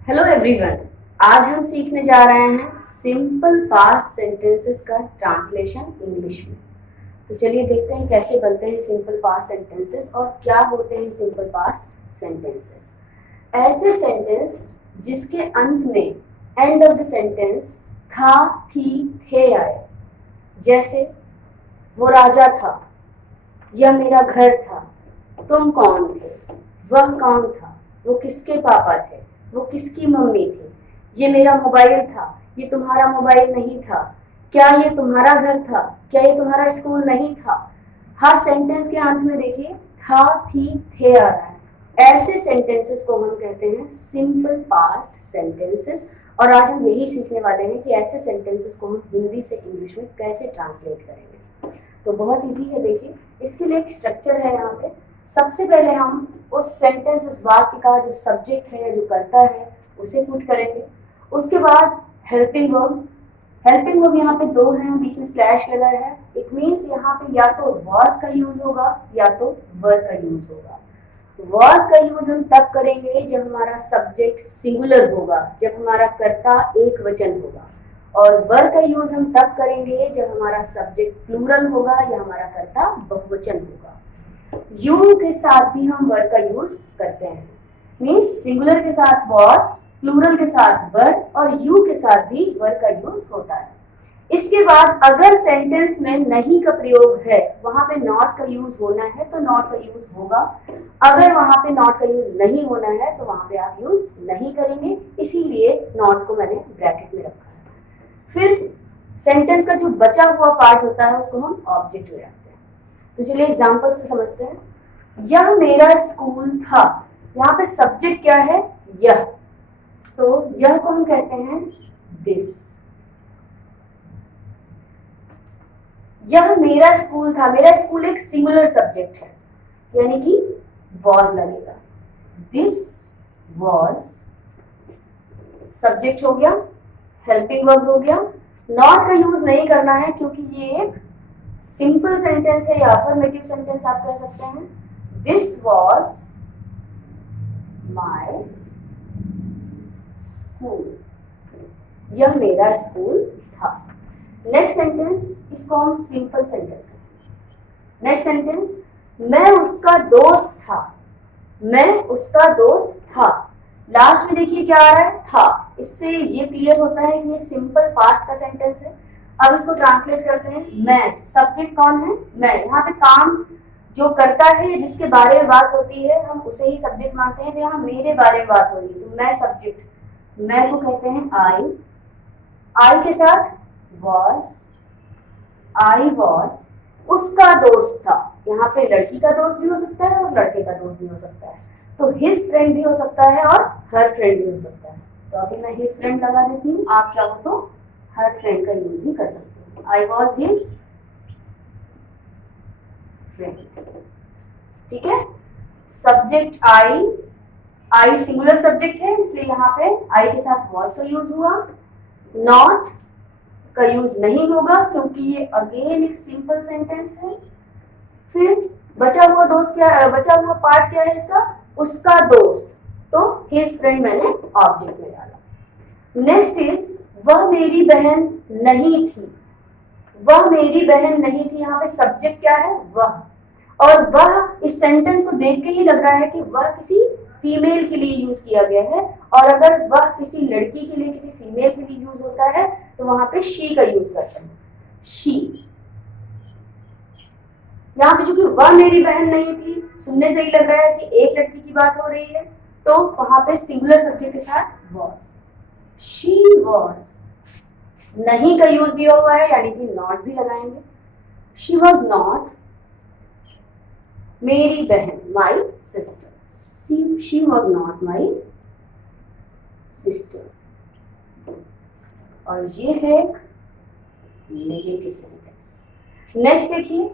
Hello everyone. आज हम सीखने जा रहे हैं सिंपल पास्ट सेंटेंसेस का ट्रांसलेशन इंग्लिश में। तो चलिए देखते हैं कैसे बनते हैं सिंपल पास्ट सेंटेंसेस और क्या होते हैं सिंपल पास्ट सेंटेंसेस। ऐसे सेंटेंस जिसके अंत में एंड ऑफ द सेंटेंस था, थी, थे आए। जैसे वो राजा था, यह मेरा घर था, तुम कौन थे, वह कौन था, वो किसके पापा थे, वो किसकी मम्मी थी, ये मेरा मोबाइल था, ये तुम्हारा मोबाइल नहीं था, क्या ये तुम्हारा घर था, क्या ये तुम्हारा स्कूल नहीं था। हर सेंटेंस के अंत में देखिए था, थी, थे आ रहा है। ऐसे सेंटेंसेस को हम कहते हैं सिंपल पास्ट सेंटेंसेस। और आज हम यही सीखने वाले हैं कि ऐसे सेंटेंसेस को हम हिंदी से इंग्लिश में कैसे ट्रांसलेट करेंगे। तो बहुत इजी है, देखिए इसके लिए एक स्ट्रक्चर है यहाँ पे। सबसे पहले हम उस सेंटेंस, उस वाक्य का जो सब्जेक्ट है, जो करता है, उसे पुट करेंगे। उसके बाद हेल्पिंग वर्ब। हेल्पिंग वर्ब यहाँ पे दो हैं, बीच में स्लैश लगा है। इट मीन्स यहाँ पे या तो वाज का यूज होगा या तो वर का यूज होगा। वाज का यूज हम तब करेंगे जब हमारा सब्जेक्ट सिंगुलर होगा, जब हमारा कर्ता एक वचन होगा। और वर का यूज हम तब करेंगे जब हमारा सब्जेक्ट प्लूरल होगा या हमारा कर्ता बहुवचन होगा। यू के साथ भी हम वर का यूज करते हैं। मीन्स सिंगुलर के साथ वॉज, प्लूरल के साथ वर और यू के साथ भी वर का यूज होता है। इसके बाद अगर सेंटेंस में नहीं का प्रयोग है, वहां पे नॉट का यूज होना है तो नॉट का यूज होगा। अगर वहां पे नॉट का यूज नहीं होना है तो वहां पे आप यूज नहीं करेंगे, इसीलिए नॉट को मैंने ब्रैकेट में रखा है। फिर सेंटेंस का जो बचा हुआ पार्ट होता है उसको हम ऑब्जेक्ट में रखते हैं। तो चलिए एग्जांपल से समझते हैं। यह मेरा स्कूल था, यहाँ पे सब्जेक्ट क्या है, यह, तो यह को हम कहते हैं दिस। यह मेरा स्कूल था, मेरा स्कूल एक सिंगुलर सब्जेक्ट है, यानी कि वॉज लगेगा। दिस वॉज सब्जेक्ट हो गया, हेल्पिंग वर्ब हो गया। नॉट का यूज नहीं करना है क्योंकि ये एक सिंपल सेंटेंस है या अफर्मेटिव सेंटेंस आप कह सकते हैं। दिस वॉज माई स्कूल, यह मेरा स्कूल था। नेक्स्ट सेंटेंस, इसको हम सिंपल सेंटेंस कहेंगे। नेक्स्ट सेंटेंस, मैं उसका दोस्त था, मैं उसका दोस्त था। लास्ट में देखिए क्या आ रहा है, था। इससे ये क्लियर होता है कि ये सिंपल पास्ट का सेंटेंस है। अब इसको ट्रांसलेट करते हैं। मैं, सब्जेक्ट कौन है, मैं। यहाँ पे काम जो करता है, जिसके बारे में बात होती है, हम उसे ही सब्जेक्ट मानते हैं। तो यहाँ मेरे बारे में बात हो रही है तो मैं सब्जेक्ट, मैं को कहते हैं आई। आई के साथ वॉज, आई वॉज उसका दोस्त था। यहाँ पे लड़की का दोस्त भी हो सकता है और लड़के का दोस्त भी हो सकता है। तो हिज फ्रेंड भी हो सकता है और हर फ्रेंड भी हो सकता है। तो अभी मैं हिज फ्रेंड लगा देती हूँ, आप चाहो तो हर फ्रेंड का यूज भी कर सकते हो। आई वॉज हिज फ्रेंड, ठीक है। Subject I, I singular subject है इसलिए यहाँ पे आई के साथ वॉज का यूज हुआ। नॉट का यूज नहीं होगा क्योंकि ये अगेन एक सिंपल सेंटेंस है। फिर बचा हुआ दोस्त क्या, बचा हुआ पार्ट क्या है इसका, उसका दोस्त, तो हिज फ्रेंड मैंने ऑब्जेक्ट में डाला। नेक्स्ट इज वह मेरी बहन नहीं थी, वह मेरी बहन नहीं थी। यहाँ पे सब्जेक्ट क्या है, वह। और वह इस सेंटेंस को देख के ही लग रहा है कि वह किसी फीमेल के लिए यूज किया गया है। और अगर वह किसी लड़की के लिए, किसी फीमेल के लिए यूज होता है तो वहां पे शी का यूज करते हैं, शी। यहाँ पे चूंकि वह मेरी बहन नहीं थी, सुनने से ही लग रहा है कि एक लड़की की बात हो रही है, तो वहां पे सिंगुलर सब्जेक्ट के साथ वॉज, शी वॉज। नहीं का यूज दिया हुआ है यानी कि नॉट भी लगाएंगे। शी वॉज नॉट मेरी बहन, my sister. She was not my sister. और ये है नेगेटिव सेंटेंस। नेक्स्ट देखिए,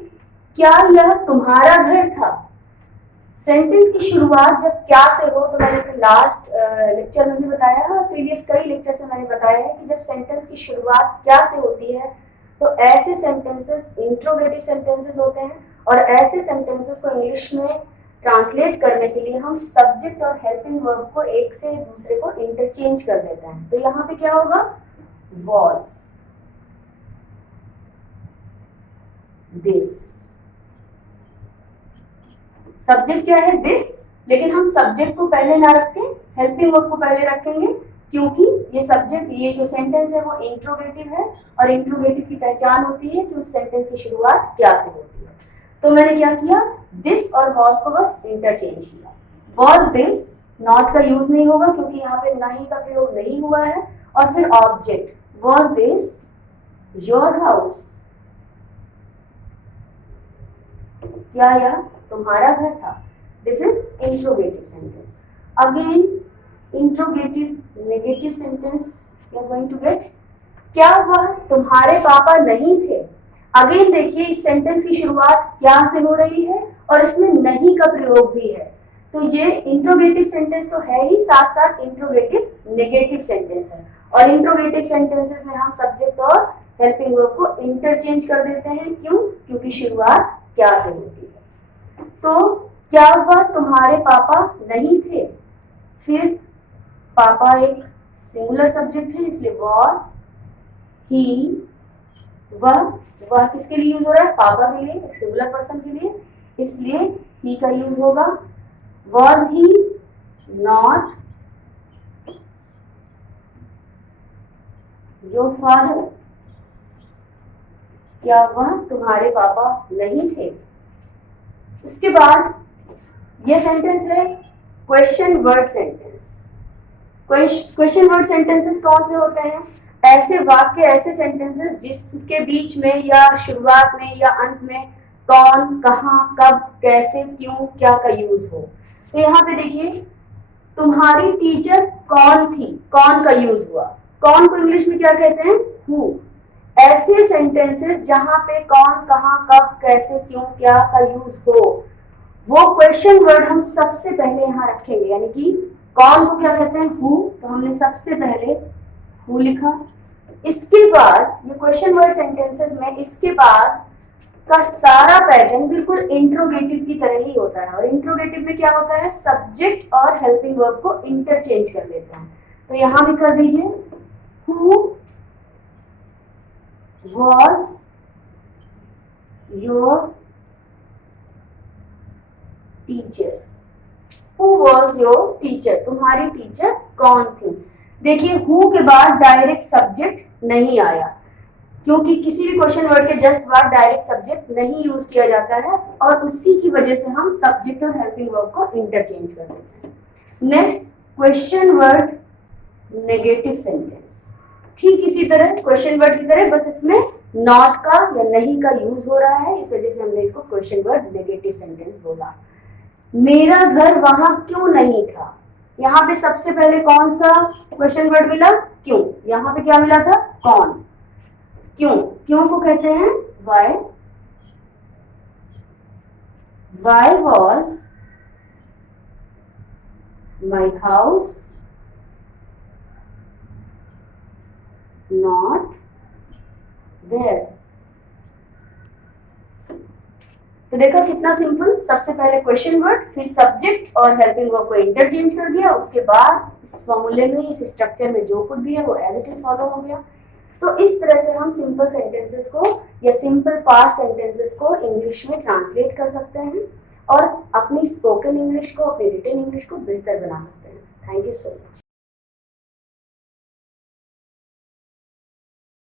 क्या यह तुम्हारा घर था। सेंटेंस की शुरुआत जब क्या से हो, तो मैंने लास्ट लेक्चर में भी बताया है और प्रीवियस कई लेक्चर में मैंने बताया है कि जब सेंटेंस की शुरुआत क्या से होती है तो ऐसे सेंटेंसेस इंट्रोगेटिव सेंटेंसेस होते हैं। और ऐसे सेंटेंसेस को इंग्लिश में ट्रांसलेट करने के लिए हम सब्जेक्ट और हेल्पिंग वर्ब को एक से दूसरे को इंटरचेंज कर देते हैं। तो यहाँ पे क्या होगा, was this। सब्जेक्ट क्या है, दिस, लेकिन हम सब्जेक्ट को पहले ना रख के हेल्पिंग वर्ब को पहले रखेंगे, क्योंकि ये सब्जेक्ट, ये जो सेंटेंस है वो इंट्रोगेटिव है, और इंट्रोगेटिव की पहचान होती है कि उस सेंटेंस की शुरुआत क्या से होती है। तो मैंने क्या किया, दिस और वॉज को बस इंटरचेंज किया। वॉज दिस, नॉट का यूज नहीं होगा क्योंकि यहाँ पे नहीं का प्रयोग नहीं हुआ है, और फिर object, was this your house, क्या यह तुम्हारा घर था। This is interrogative sentence. Again interrogative negative sentence you are going to get, क्या वह तुम्हारे पापा नहीं थे। अगेन देखिए इस सेंटेंस की शुरुआत क्या से हो रही है और इसमें नहीं का प्रयोग भी है, तो ये इंट्रोगेटिव सेंटेंस तो है ही, साथ साथ इंट्रोगेटिव नेगेटिव सेंटेंस है। और इंट्रोगेटिव सेंटेंसेस में हम सब्जेक्ट और हेल्पिंग वर्ब को इंटरचेंज कर देते हैं, क्यों, क्योंकि शुरुआत क्या से होती है। तो क्या वह तुम्हारे पापा नहीं थे, फिर पापा एक सिंगुलर सब्जेक्ट है इसलिए वॉज, ही, वह किसके लिए यूज हो रहा है, पापा के लिए, एक सिंगुलर पर्सन के लिए, इसलिए ही का यूज होगा। Was he not your father, क्या वह तुम्हारे पापा नहीं थे। इसके बाद ये सेंटेंस है question word sentence. Question word sentences कौन से होते हैं, ऐसे वाक्य, ऐसे सेंटेंसेस जिसके बीच में या शुरुआत में या अंत में कौन, कहां, कब, कैसे, क्यों, क्या का यूज हो। तो यहाँ पे देखिए तुम्हारी टीचर कौन थी, कौन का यूज हुआ। कौन को इंग्लिश में क्या कहते हैं, हु। ऐसे सेंटेंसेस जहां पे कौन, कहां, कब, कैसे, क्यों, क्या का यूज हो, वो क्वेश्चन वर्ड हम सबसे पहले यहाँ रखेंगे। यानी कि कौन को क्या कहते हैं, हु, तो हमने सबसे पहले हु लिखा। इसके बाद ये क्वेश्चन वर्ड सेंटेंसेस में इसके बाद का सारा पैटर्न बिल्कुल इंट्रोगेटिव की तरह ही होता है। और इंट्रोगेटिव में क्या होता है, सब्जेक्ट और हेल्पिंग वर्ब को इंटरचेंज कर लेते हैं। तो यहां भी कर दीजिए, who was your teacher, who was your teacher, तुम्हारी टीचर कौन थी। देखिए हु के बाद डायरेक्ट सब्जेक्ट नहीं आया, क्योंकि किसी भी क्वेश्चन वर्ड के जस्ट बाद डायरेक्ट सब्जेक्ट नहीं यूज किया जाता है, और उसी की वजह से हम सब्जेक्ट और हेल्पिंग वर्ब को इंटरचेंज कर देते हैं। Next question word negative sentence, ठीक इसी तरह क्वेश्चन वर्ड की तरह, बस इसमें नॉट का या नहीं का यूज हो रहा है, इस वजह से हमने इसको क्वेश्चन वर्ड नेगेटिव सेंटेंस बोला। मेरा घर वहां क्यों नहीं था, यहाँ पे सबसे पहले कौन सा क्वेश्चन वर्ड मिला, क्यों। यहाँ पे क्या मिला था, कौन। क्यों, क्यों को कहते हैं why. Why was my house not there. तो देखा कितना सिंपल, सबसे पहले क्वेश्चन वर्ड, फिर सब्जेक्ट और हेल्पिंग वर्ब को इंटरचेंज कर दिया, उसके बाद इस फॉर्मूले में, इस स्ट्रक्चर में जो कुछ भी है वो एज इट इज फॉलो हो गया। तो इस तरह से हम सिंपल सेंटेंसेस को या सिंपल पास्ट सेंटेंसेस को इंग्लिश में ट्रांसलेट कर सकते हैं और अपनी स्पोकन इंग्लिश को, अपनी रिटन इंग्लिश को बेहतर बना सकते हैं। Thank you so much.